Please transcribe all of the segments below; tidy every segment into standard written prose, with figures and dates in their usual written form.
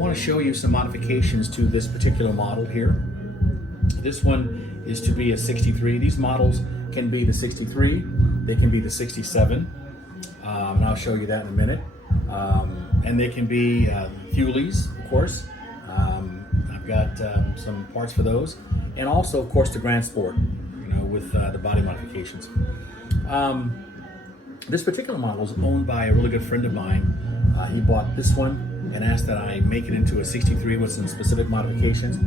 want to show you some modifications to this particular model here. This one is to be a 63. These models can be the 63, they can be the 67, and I'll show you that in a minute. And they can be Hewleys, of course. I've got some parts for those, and also, of course, the Grand Sport, with the body modifications. This particular model is owned by a really good friend of mine. He bought this one and asked that I make it into a 63 with some specific modifications.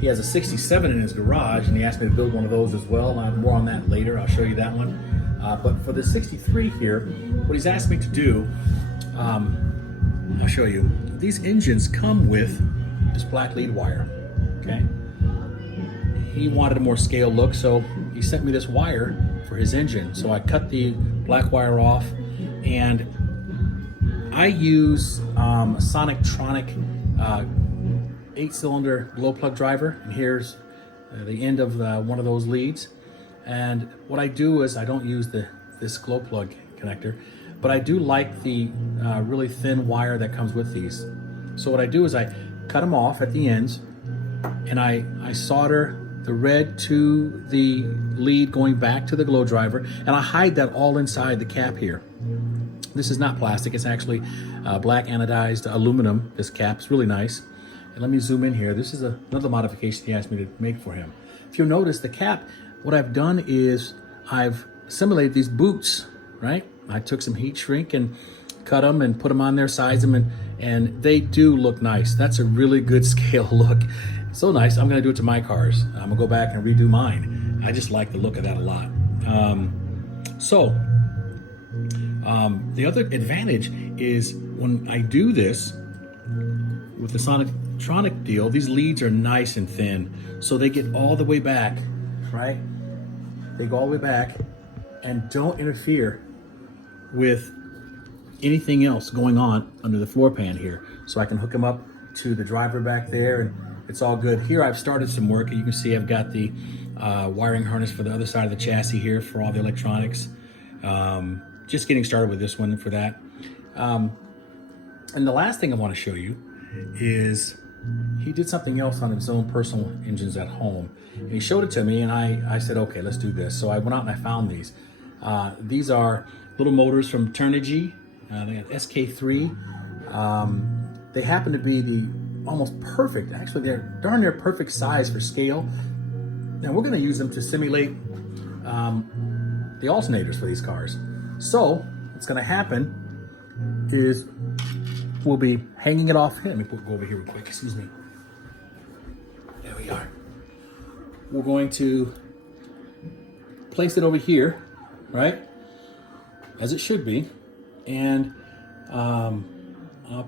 He has a 67 in his garage, and he asked me to build one of those as well. More on that later. I'll show you that one. But for the 63 here, what he's asked me to do, I'll show you. These engines come with this black lead wire, okay? He wanted a more scale look, so he sent me this wire for his engine. So I cut the black wire off, and I use a Sonictronic 8-cylinder glow plug driver, and here's the end of one of those leads. And what I do is I don't use this glow plug connector, but I do like the really thin wire that comes with these. So what I do is I cut them off at the ends, and I solder the red to the lead going back to the glow driver, and I hide that all inside the cap here. This is not plastic, it's actually black anodized aluminum. This cap's really nice. And let me zoom in here. This is another modification he asked me to make for him. If you'll notice, the cap, what I've done is I've simulated these boots, right? I took some heat shrink and cut them and put them on there, sized them, and they do look nice. That's a really good scale look. So nice, I'm gonna do it to my cars. I'm gonna go back and redo mine. I just like the look of that a lot. The other advantage is when I do this with the Sonictronic deal, these leads are nice and thin, so they get all the way back, right? They go all the way back and don't interfere with anything else going on under the floor pan here. So I can hook them up to the driver back there, and it's all good. Here I've started some work. You can see I've got the wiring harness for the other side of the chassis here for all the electronics. Just getting started with this one for that. And the last thing I want to show you is he did something else on his own personal engines at home. And he showed it to me, and I said, okay, let's do this. So I went out and I found these. These are little motors from Turnigy. They got SK3. They happen to be the almost perfect, actually they're darn near perfect size for scale. Now we're gonna use them to simulate the alternators for these cars. So what's gonna happen is we'll be hanging it off here. Let me go over here real quick, excuse me. There we are. We're going to place it over here, right? As it should be. And I'll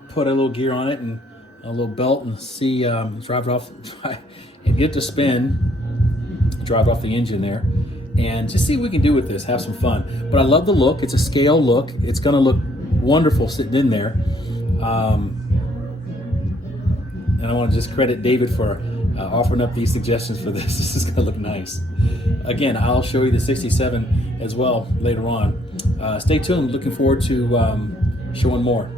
put a little gear on it and a little belt and see, drive it off and get it to spin, drive it off the engine there, and just see what we can do with this, have some fun. But I love the look, it's a scale look. It's gonna look wonderful sitting in there. And I wanna just credit David for offering up these suggestions for this. This is gonna look nice. Again, I'll show you the 67 as well later on. Stay tuned, looking forward to showing more.